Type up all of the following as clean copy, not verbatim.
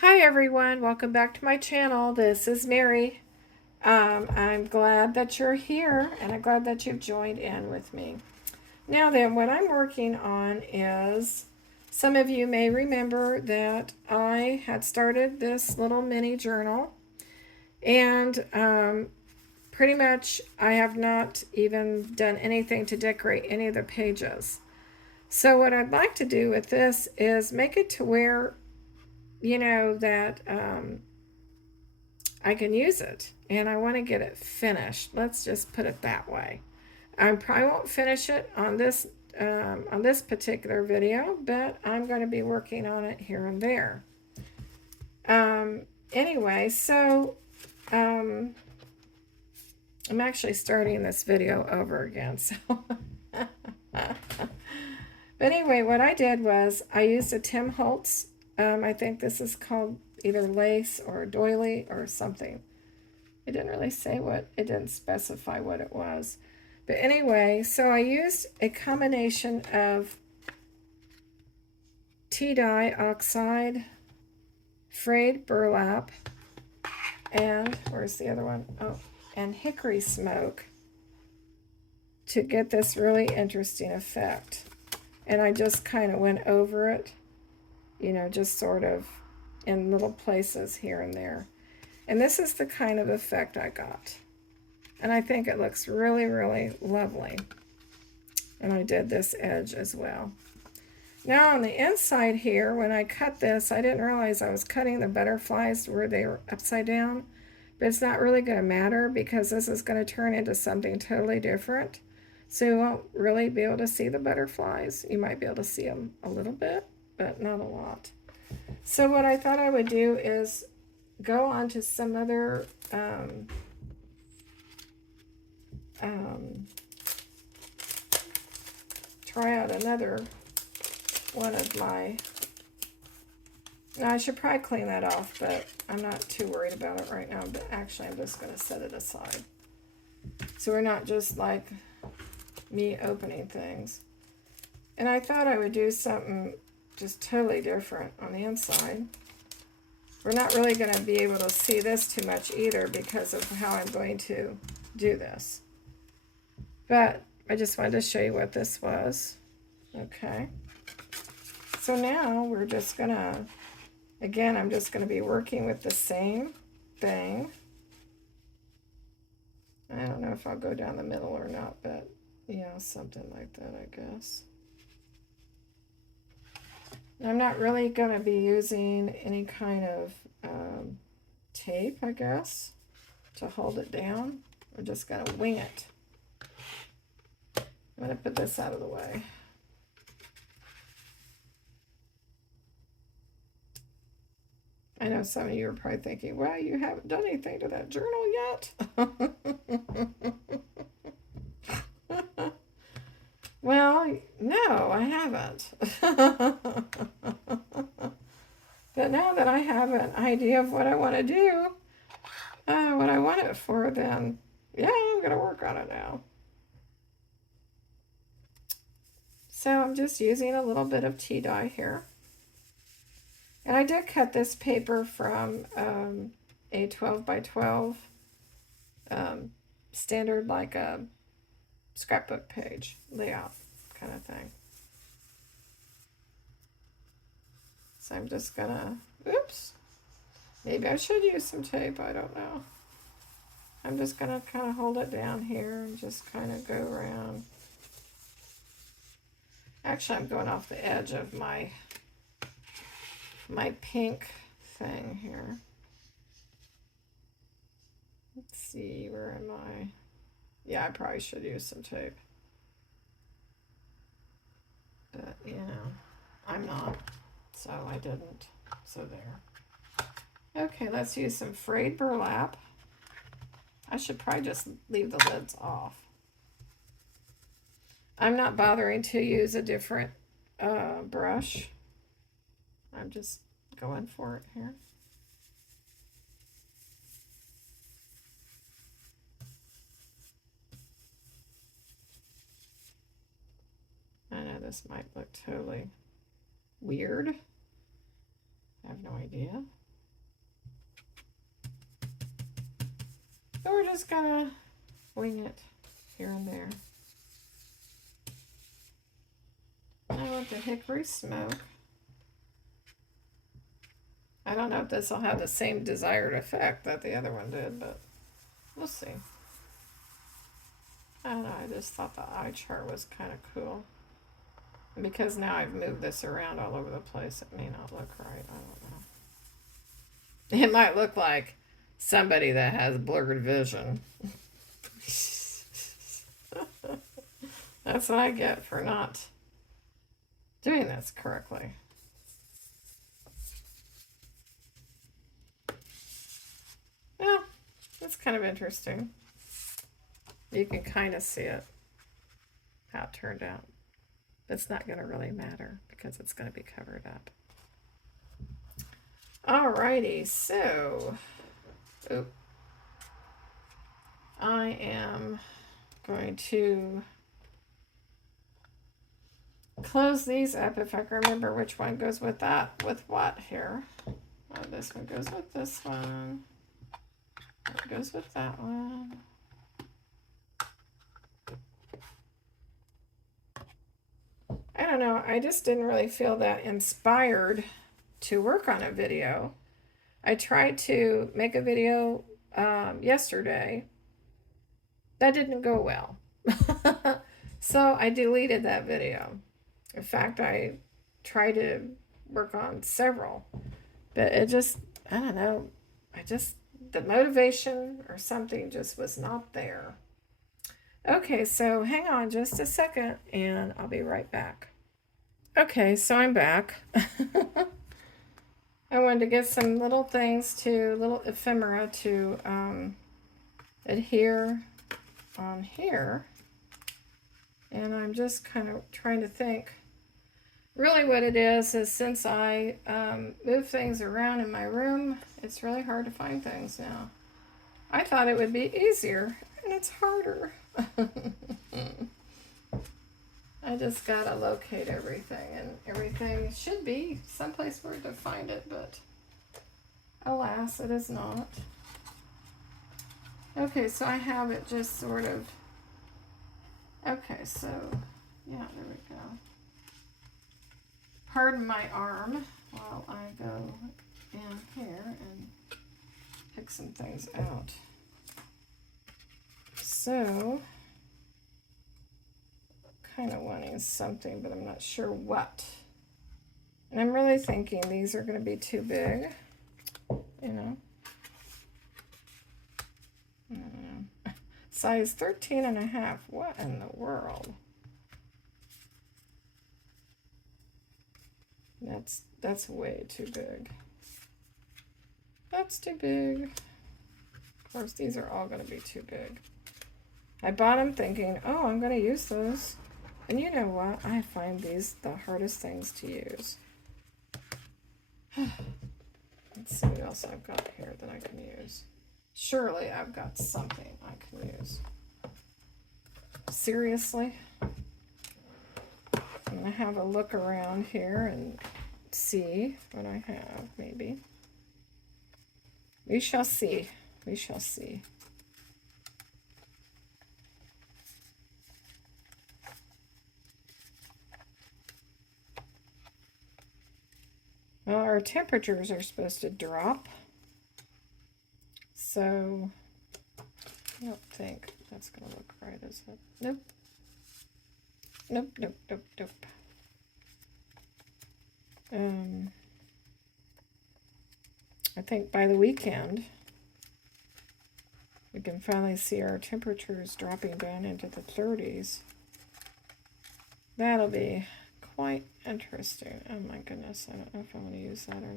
Hi everyone, welcome back to my channel. This is Mary. I'm glad that you're here and I'm glad that you've joined in with me. Now then, what I'm working on is, some of you may remember that I had started this little mini journal, and pretty much I have not even done anything to decorate any of the pages. So what I'd like to do with this is make it to where, that I can use it, and I want to get it finished. Let's just put it that way. I probably won't finish it on this particular video, but I'm going to be working on it here and there. Anyway, so um, I'm actually starting this video over again. So, but anyway, what I did was I used a Tim Holtz. I think this is called either lace or doily or something. It didn't really say what, it didn't specify what it was. But anyway, so I used a combination of tea dye oxide, frayed burlap, and where's the other one? Oh, and hickory smoke to get this really interesting effect. And I just kind of went over it, just sort of in little places here and there. And this is the kind of effect I got. And I think it looks really, really lovely. And I did this edge as well. Now on the inside here, when I cut this, I didn't realize I was cutting the butterflies where they were upside down. But it's not really going to matter because this is going to turn into something totally different. So you won't really be able to see the butterflies. You might be able to see them a little bit, but not a lot. So what I thought I would do is go on to some other try out another one of my, now I should probably clean that off, but I'm not too worried about it right now. But actually I'm just going to set it aside, so we're not just like me opening things. And I thought I would do something just totally different on the inside. We're not really going to be able to see this too much either because of how I'm going to do this. But I just wanted to show you what this was. Okay. So now we're just going to, again, I'm just going to be working with the same thing. I don't know if I'll go down the middle or not, but something like that, I guess. I'm not really going to be using any kind of tape, I guess, to hold it down. We're just going to wing it. I'm going to put this out of the way. I know some of you are probably thinking, well, you haven't done anything to that journal yet. Well, no, I haven't. But now that I have an idea of what I want to do, what I want it for, then yeah, I'm going to work on it now. So I'm just using a little bit of tea dye here. And I did cut this paper from a 12 by 12 standard, like a scrapbook page layout kind of thing. So I'm just gonna, oops, maybe I should use some tape, I don't know. I'm just gonna kind of hold it down here and just kind of go around. Actually, I'm going off the edge of my pink thing here. Let's see, where am I? Yeah, I probably should use some tape. But, I'm not, so I didn't. So there. Okay, let's use some frayed burlap. I should probably just leave the lids off. I'm not bothering to use a different brush. I'm just going for it here. I know this might look totally weird. I have no idea. So we're just gonna wing it here and there. I want the hickory smoke. I don't know if this will have the same desired effect that the other one did, but we'll see. I don't know, I just thought the eye chart was kind of cool. And because now I've moved this around all over the place, it may not look right. I don't know. It might look like somebody that has blurred vision. That's what I get for not doing this correctly. Well, that's kind of interesting. You can kind of see it, how it turned out. It's not going to really matter because it's going to be covered up. Alrighty, so I am going to close these up if I can remember which one goes with that, with what here. Oh, this one goes with this one. That goes with that one. I don't know, I just didn't really feel that inspired to work on a video. I tried to make a video yesterday. That didn't go well. So I deleted that video. In fact, I tried to work on several, but it just, I don't know, the motivation or something just was not there. Okay, so hang on just a second and I'll be right back. Okay, so I'm back. I wanted to get some little things little ephemera to adhere on here. And I'm just kind of trying to think. Really what it is since I move things around in my room, it's really hard to find things now. I thought it would be easier, and it's harder. I just gotta locate everything, and everything should be someplace where to find it, but alas, it is not. Okay, so I have it just sort of, okay, so, yeah, there we go. Pardon my arm while I go in here and pick some things out. So, kind of wanting something, but I'm not sure what. And I'm really thinking these are going to be too big, you know. I don't know. Size 13.5. What in the world? That's way too big. That's too big. Of course, these are all going to be too big. I bought them thinking, oh, I'm going to use those. And you know what? I find these the hardest things to use. Let's see what else I've got here that I can use. Surely I've got something I can use. Seriously? I'm going to have a look around here and see what I have, maybe. We shall see. We shall see. Well, our temperatures are supposed to drop. So, I don't think that's going to look right, is it? Nope. Nope, nope, nope, nope. I think by the weekend, we can finally see our temperatures dropping down into the 30s. That'll be quite interesting. Oh my goodness, I don't know if I want to use that or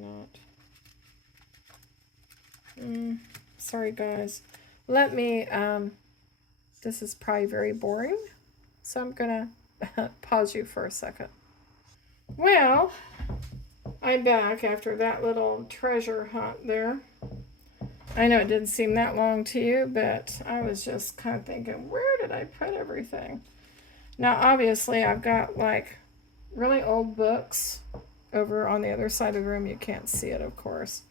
not. Sorry guys. Let me, this is probably very boring, so I'm gonna pause you for a second. Well, I'm back after that little treasure hunt there. I know it didn't seem that long to you, but I was just kind of thinking, where did I put everything? Now, obviously, I've got like really old books over on the other side of the room. You can't see it, of course.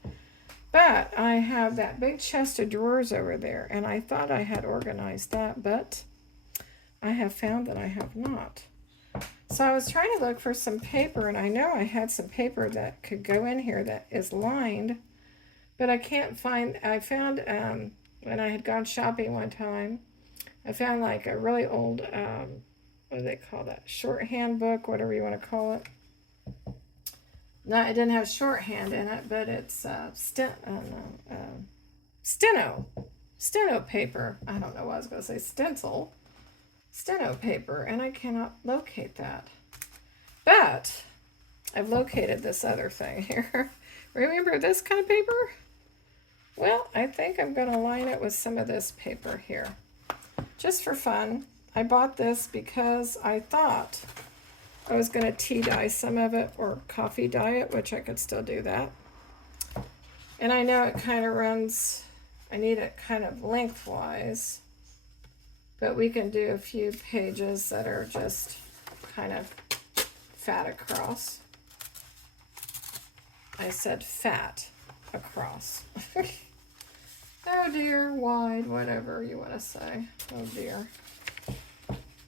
But I have that big chest of drawers over there, and I thought I had organized that, but I have found that I have not. So I was trying to look for some paper, and I know I had some paper that could go in here that is lined, but I can't find. I found when I had gone shopping one time, I found like a really old, what do they call that? Shorthand book, whatever you want to call it. No, it didn't have shorthand in it, but it's steno paper. I don't know what I was going to say, stencil, steno paper, and I cannot locate that. But I've located this other thing here. Remember this kind of paper? Well, I think I'm going to line it with some of this paper here. Just for fun. I bought this because I thought I was going to tea dye some of it or coffee dye it, which I could still do that. And I know it kind of runs, I need it kind of lengthwise, but we can do a few pages that are just kind of fat across. I said fat across. Oh dear, wide, whatever you want to say. Oh dear.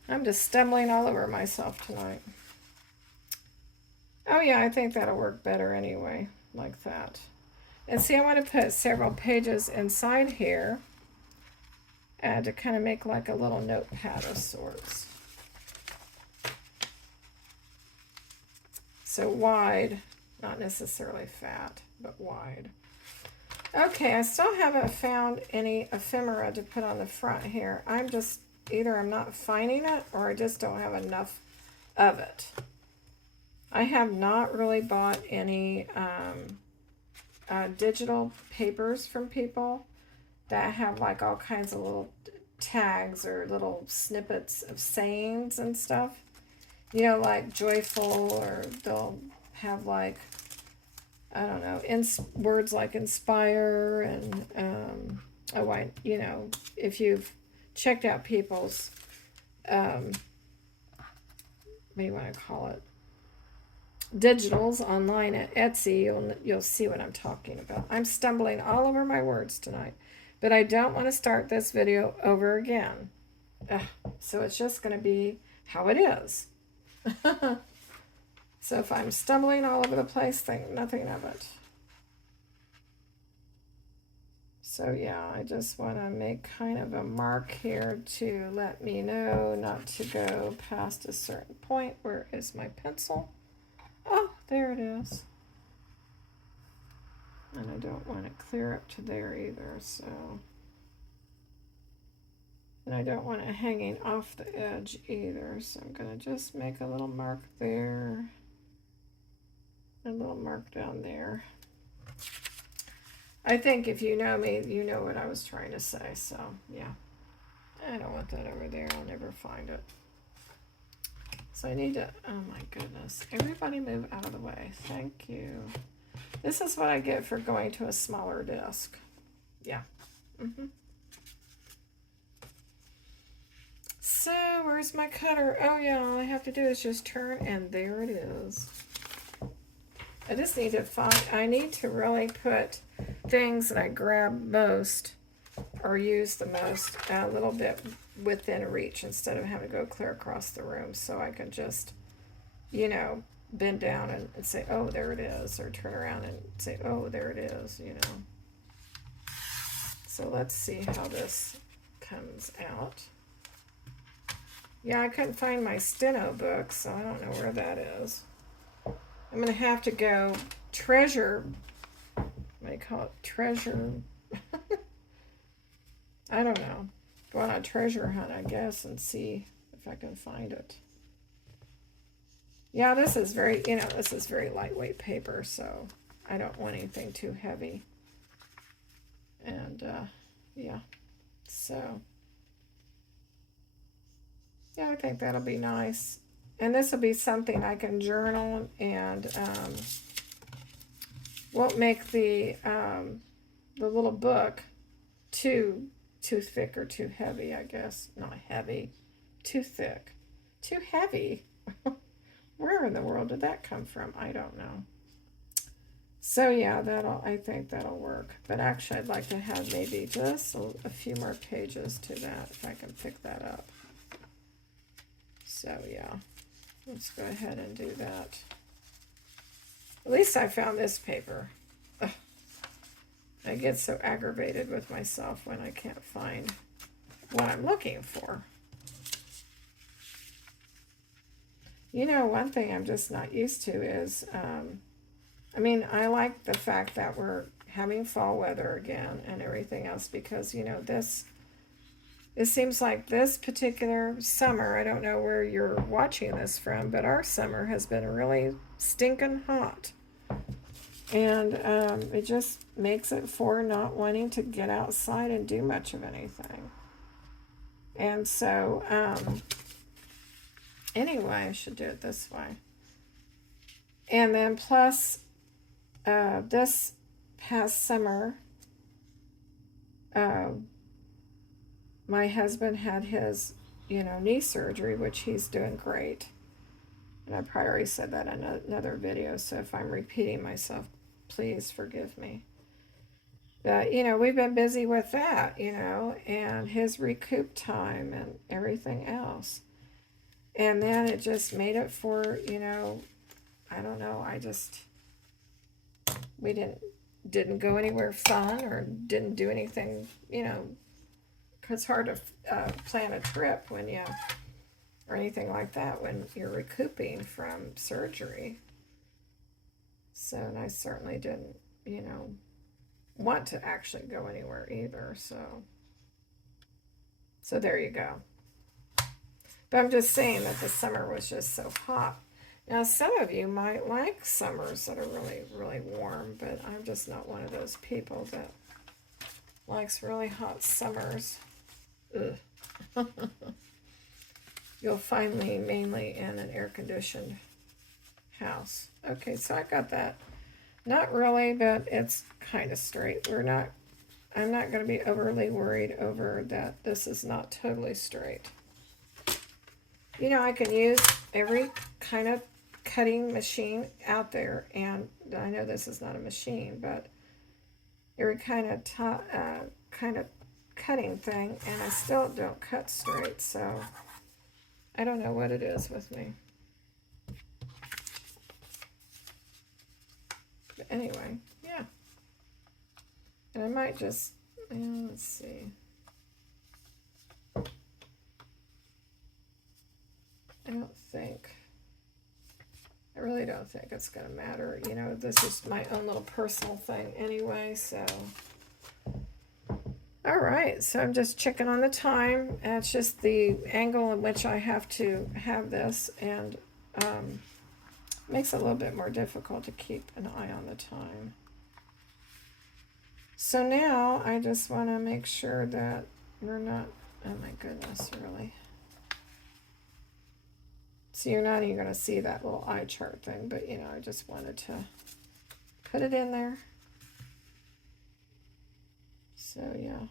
I'm just stumbling all over myself tonight. Oh yeah, I think that'll work better anyway, like that. And see, I want to put several pages inside here to kind of make like a little notepad of sorts. So wide, not necessarily fat, but wide. Okay, I still haven't found any ephemera to put on the front here. I'm just, either I'm not finding it or I just don't have enough of it. I have not really bought any digital papers from people that have like all kinds of little tags or little snippets of sayings and stuff. You know, like joyful, or they'll have like, I don't know, words like inspire and, you know, if you've checked out people's, what do you want to call it? Digitals online at Etsy, you'll see what I'm talking about. I'm stumbling all over my words tonight, but I don't want to start this video over again. So it's just going to be how it is. So if I'm stumbling all over the place, think nothing of it. So yeah, I just want to make kind of a mark here to let me know not to go past a certain point. Where is my pencil? Oh, there it is. And I don't want it clear up to there either, so. And I don't want it hanging off the edge either, so I'm going to just make a little mark there. A little mark down there. I think if you know me, you know what I was trying to say, so yeah. I don't want that over there, I'll never find it. So I need to, oh my goodness, everybody move out of the way. Thank you. This is what I get for going to a smaller desk. Yeah. So where's my cutter? Oh yeah, all I have to do is just turn, and there it is. I just need to find, I need to really put things that I grab most or use the most a little bit within reach instead of having to go clear across the room, so I can just, you know, bend down and say, oh, there it is, or turn around and say, oh, there it is, you know. So let's see how this comes out. Yeah, I couldn't find my steno book, so I don't know where that is. I'm going to have to go treasure, what do you call it, treasure, I don't know, go on a treasure hunt, I guess, and see if I can find it. Yeah, this is very, you know, this is very lightweight paper, so I don't want anything too heavy. And, yeah, so, yeah, I think that'll be nice. And this will be something I can journal, and won't make the little book too thick or too heavy, I guess. Not heavy, too thick, too heavy. Where in the world did that come from? I don't know. So yeah, I think that'll work. But actually I'd like to have maybe just a few more pages to that if I can pick that up. So yeah, let's go ahead and do that. At least I found this paper. Ugh. I get so aggravated with myself when I can't find what I'm looking for. You know, one thing I'm just not used to is, I mean, I like the fact that we're having fall weather again and everything else because, you know, it seems like this particular summer, I don't know where you're watching this from, but our summer has been really stinking hot. And it just makes it for not wanting to get outside and do much of anything. And so, anyway, I should do it this way. And then plus, this past summer, my husband had his, knee surgery, which he's doing great. And I probably already said that in another video, so if I'm repeating myself, please forgive me. But, we've been busy with that, and his recoup time and everything else. And then it just made it for, I don't know, we didn't go anywhere fun or didn't do anything, it's hard to plan a trip when you, or anything like that when you're recouping from surgery. So, and I certainly didn't, want to actually go anywhere either. So there you go. But I'm just saying that the summer was just so hot. Now, some of you might like summers that are really, really warm, but I'm just not one of those people that likes really hot summers. Ugh. You'll find me mainly in an air-conditioned house. Okay, so I got that. Not really, but it's kind of straight. I'm not going to be overly worried over that this is not totally straight. I can use every kind of cutting machine out there, and I know this is not a machine, but every kind of cutting thing, and I still don't cut straight, so I don't know what it is with me. But anyway, yeah. And I might just, let's see. I really don't think it's going to matter. This is my own little personal thing anyway, so. All right, so I'm just checking on the time. It's just the angle in which I have to have this, and makes it a little bit more difficult to keep an eye on the time. So now I just want to make sure that we're not, oh my goodness, really. So you're not even going to see that little eye chart thing, but I just wanted to put it in there. So yeah,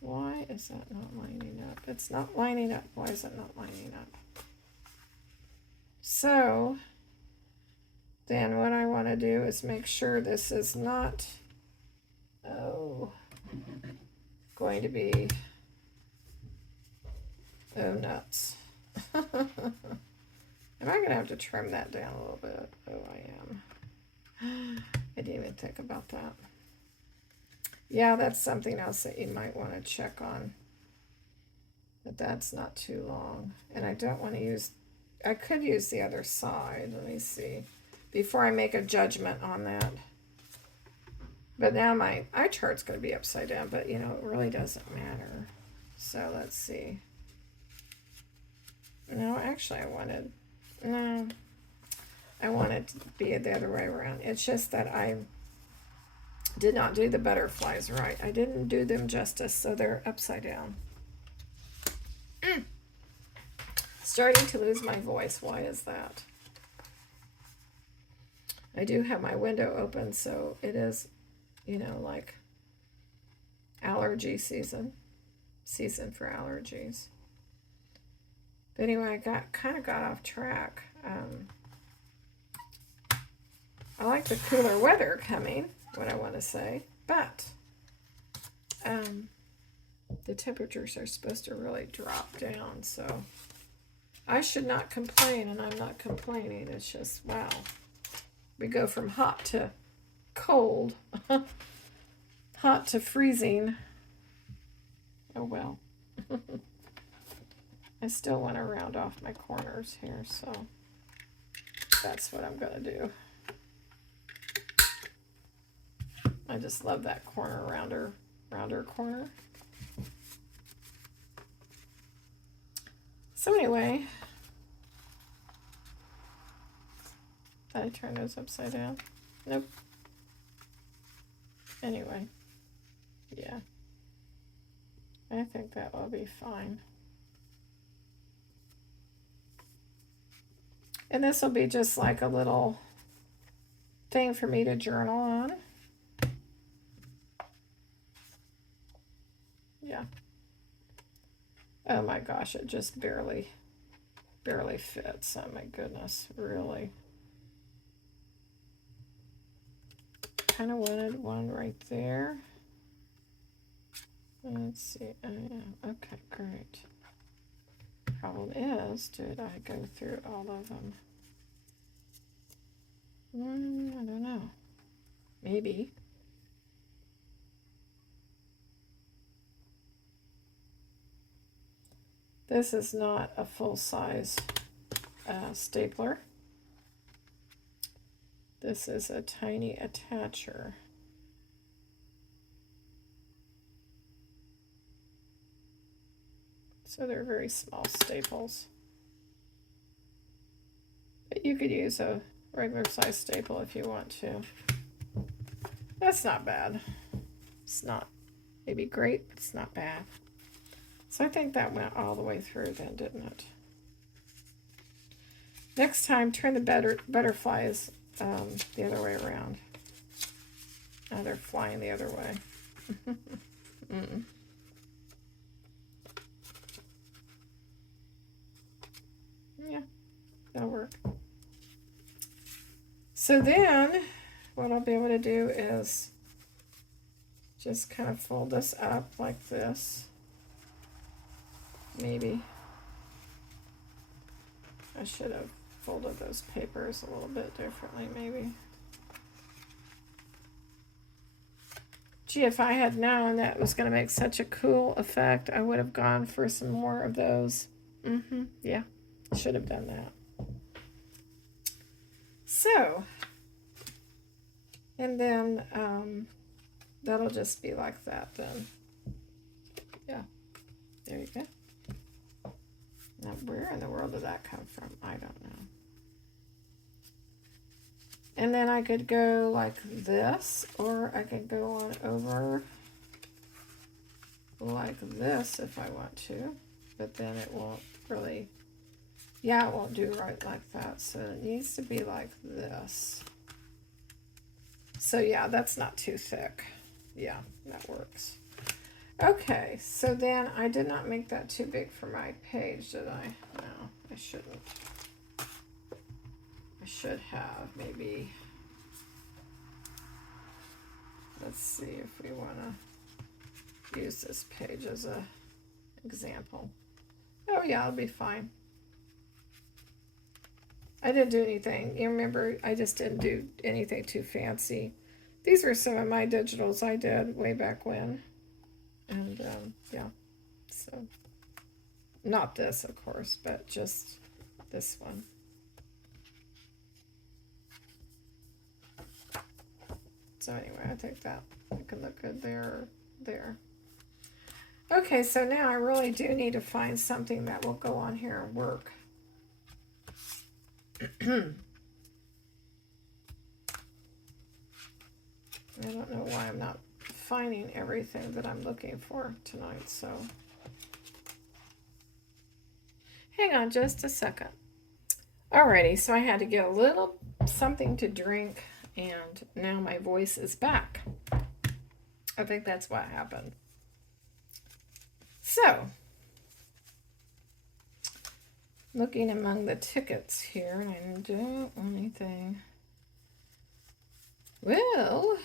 why is that not lining up? It's not lining up. Why is it not lining up? So then what I want to do is make sure this is not, going to be, nuts. Am I going to have to trim that down a little bit? Oh, I am. I didn't even think about that. Yeah, that's something else that you might want to check on. But that's not too long. And I don't want to use, I could use the other side. Let me see. Before I make a judgment on that. But now my eye chart's going to be upside down, but it really doesn't matter. So let's see. No, actually I wanted it to be the other way around. It's just that I did not do the butterflies right. I didn't do them justice, so they're upside down. Starting to lose my voice. Why is that? I do have my window open, so it is, like allergy season for allergies. But anyway, I kind of got off track. I like the cooler weather coming, what I want to say, but the temperatures are supposed to really drop down, so I should not complain, and I'm not complaining. It's just, wow. We go from hot to cold, hot to freezing. Oh well. I still want to round off my corners here, so that's what I'm going to do. I just love that corner rounder corner. So anyway, did I turn those upside down? Nope. Anyway, yeah. I think that will be fine. And this will be just like a little thing for me to journal on. Yeah. Oh my gosh, it just barely fits. Oh my goodness, really. Kind of wanted one right there. Let's see. Oh yeah. Okay, great. Problem is, did I go through all of them? I don't know. Maybe. This is not a full-size stapler. This is a tiny attacher. So they're very small staples. But you could use a regular size staple if you want to. That's not bad. It's not maybe great, but it's not bad. So I think that went all the way through then, didn't it? Next time, turn the butterflies the other way around. Oh, they're flying the other way. Yeah, that'll work. So then, what I'll be able to do is just kind of fold this up like this. Maybe. I should have folded those papers a little bit differently, maybe. Gee, if I had known that was going to make such a cool effect, I would have gone for some more of those. Yeah, should have done that. So, and then that'll just be like that then. Yeah, there you go. Now, where in the world did that come from? I don't know. And then I could go like this, or I could go on over like this if I want to, but then it won't really, yeah, it won't do right like that. So it needs to be like this. So yeah, that's not too thick. Yeah, that works. Okay, so then I did not make that too big for my page, did I? No, I shouldn't. I should have, maybe. Let's see if we want to use this page as an example. Oh yeah, it'll be fine. I didn't do anything. You remember, I just didn't do anything too fancy. These were some of my digitals I did way back when. And yeah, so not this, of course, but just this one. So anyway, I think that it can look good there or there. Okay, so now I really do need to find something that will go on here and work. I don't know why I'm not finding everything that I'm looking for tonight, so hang on just a second. Alrighty, so I had to get a little something to drink, and now my voice is back. I think that's what happened. So, looking among the tickets here, and I don't want anything. Well,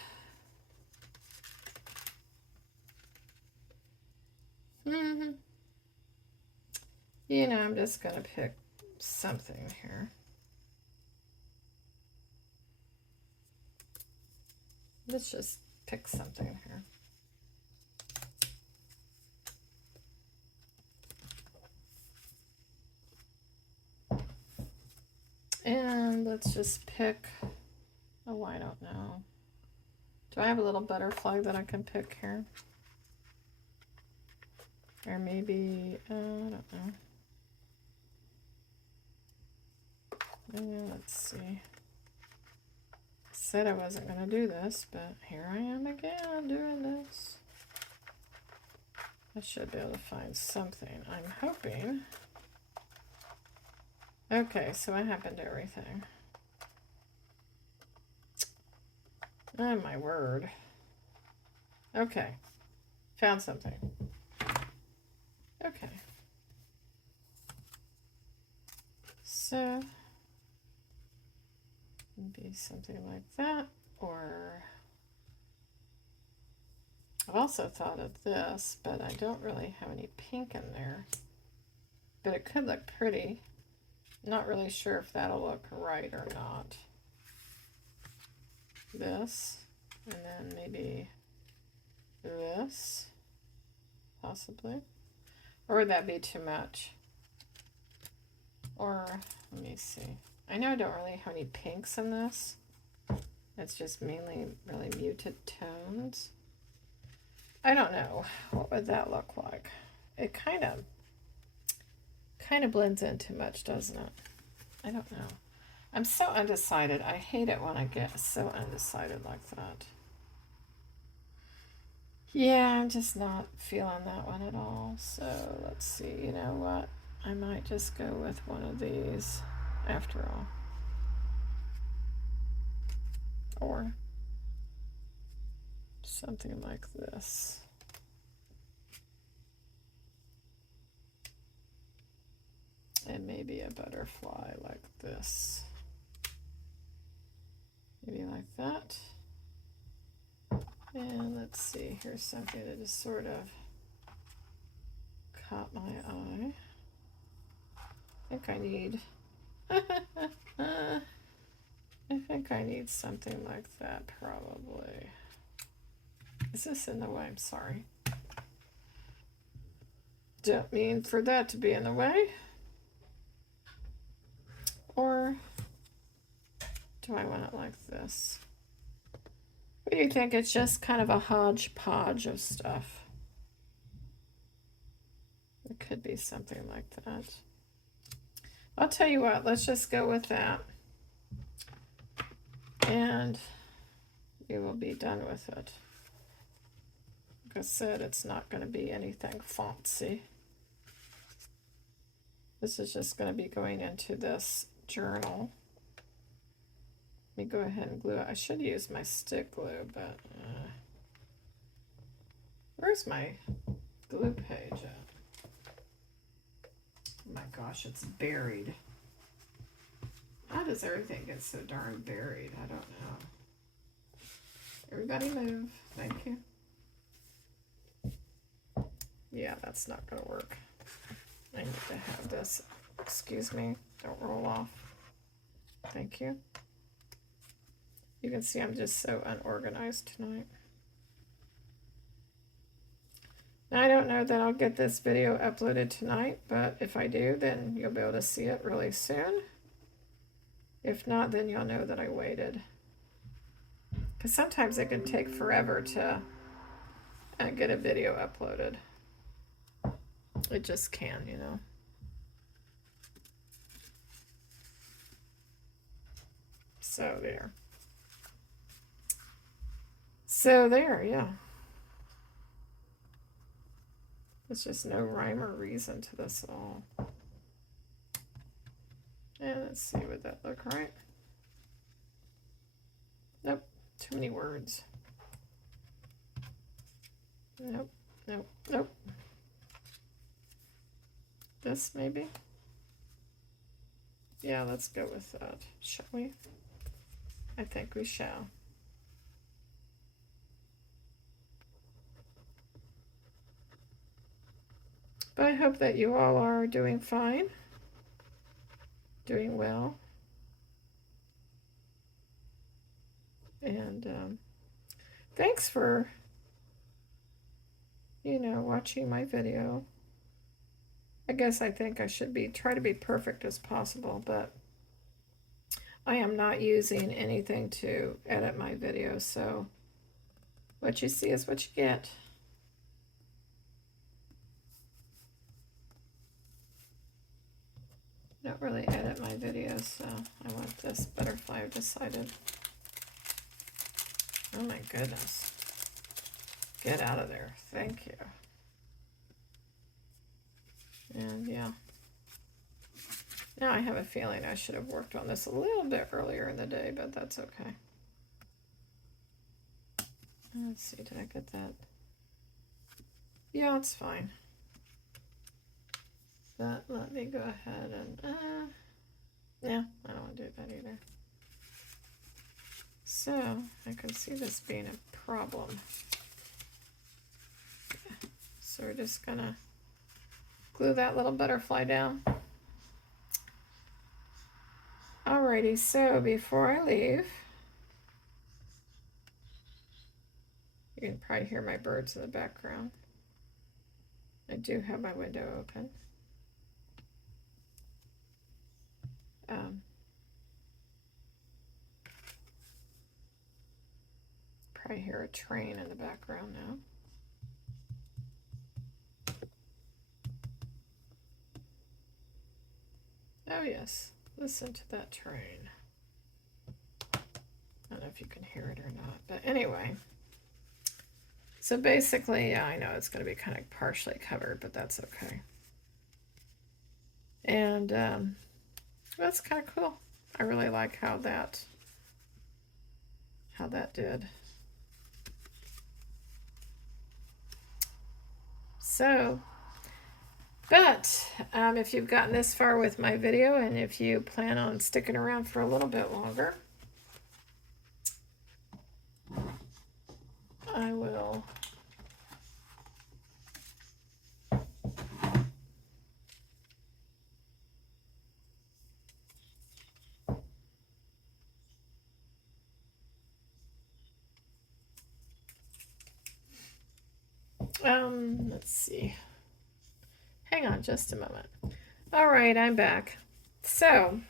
you know, I'm just going to pick something here. Let's just pick something here. And let's just pick, oh, I don't know. Do I have a little butterfly that I can pick here? Or maybe, I don't know. Let's see. Said I wasn't going to do this, but here I am again doing this. I should be able to find something. I'm hoping. Okay, so what happened to everything? Oh my word. Okay, found something. Okay. So, maybe something like that, or I've also thought of this, but I don't really have any pink in there. But it could look pretty. Not really sure if that'll look right or not. This, and then maybe this, possibly. Or would that be too much? Or, let me see. I know I don't really have any pinks in this. It's just mainly really muted tones. I don't know. What would that look like? It kind of blends in too much, doesn't it? I don't know. I'm so undecided. I hate it when I get so undecided like that. Yeah, I'm just not feeling that one at all. So let's see. You know what? I might just go with one of these after all. Or something like this. And maybe a butterfly like this. Maybe like that. And let's see, here's something that just sort of caught my eye. I think I need, I think I need something like that probably. Is this in the way? I'm sorry. Don't mean for that to be in the way. Or do I want it like this? What do you think? It's just kind of a hodgepodge of stuff. It could be something like that. I'll tell you what, let's just go with that. And we will be done with it. Like I said, it's not going to be anything fancy. This is just going to be going into this journal. Let me go ahead and glue it. I should use my stick glue, but where's my glue page at? Oh my gosh, it's buried. How does everything get so darn buried? I don't know. Everybody move. Thank you. Yeah, that's not going to work. I need to have this. Excuse me. Don't roll off. Thank you. You can see I'm just so unorganized tonight. Now, I don't know that I'll get this video uploaded tonight, but if I do, then you'll be able to see it really soon. If not, then you'll know that I waited. Because sometimes it can take forever to get a video uploaded. It just can, you know. So there. So there, yeah. There's just no rhyme or reason to this at all. And let's see, would that look right? Nope, too many words. Nope, nope, nope. This maybe? Yeah, let's go with that, shall we? I think we shall. But I hope that you all are doing fine, doing well. And thanks for, watching my video. I guess I think I should try to be perfect as possible, but I am not using anything to edit my videos, so what you see is what you get. I don't really edit my videos, so I want this butterfly, I've decided. Oh my goodness. Get out of there. Thank you. And yeah. Now I have a feeling I should have worked on this a little bit earlier in the day, but that's okay. Let's see, did I get that? Yeah, it's fine. But let me go ahead and, yeah, I don't want to do that either. So, I can see this being a problem. Yeah. So we're just gonna glue that little butterfly down. Alrighty, so before I leave, you can probably hear my birds in the background. I do have my window open. Probably hear a train in the background now. Oh yes, listen to that train. I don't know if you can hear it or not, but anyway. So basically, yeah, I know it's going to be kind of partially covered, but that's okay. And that's kind of cool. I really like how that did. So, but if you've gotten this far with my video, and if you plan on sticking around for a little bit longer, I will let's see. Hang on just a moment. All right, I'm back. So,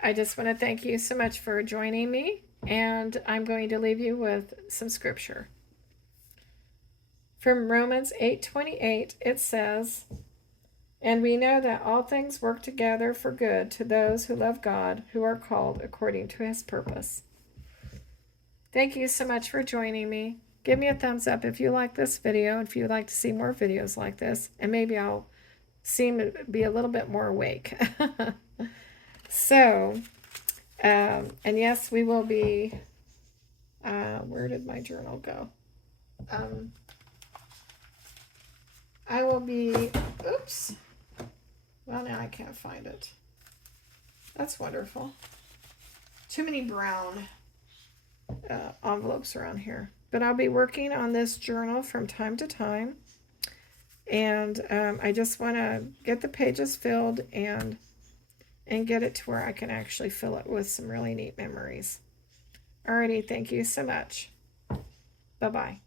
I just want to thank you so much for joining me, and I'm going to leave you with some scripture. From Romans 8:28, it says, "And we know that all things work together for good to those who love God, who are called according to his purpose." Thank you so much for joining me. Give me a thumbs up if you like this video, if you'd like to see more videos like this, and maybe I'll seem to be a little bit more awake. So, and yes, we will be, where did my journal go? I will be, oops, well now I can't find it. That's wonderful. Too many brown envelopes around here. But I'll be working on this journal from time to time. And I just want to get the pages filled and get it to where I can actually fill it with some really neat memories. Alrighty, thank you so much. Bye-bye.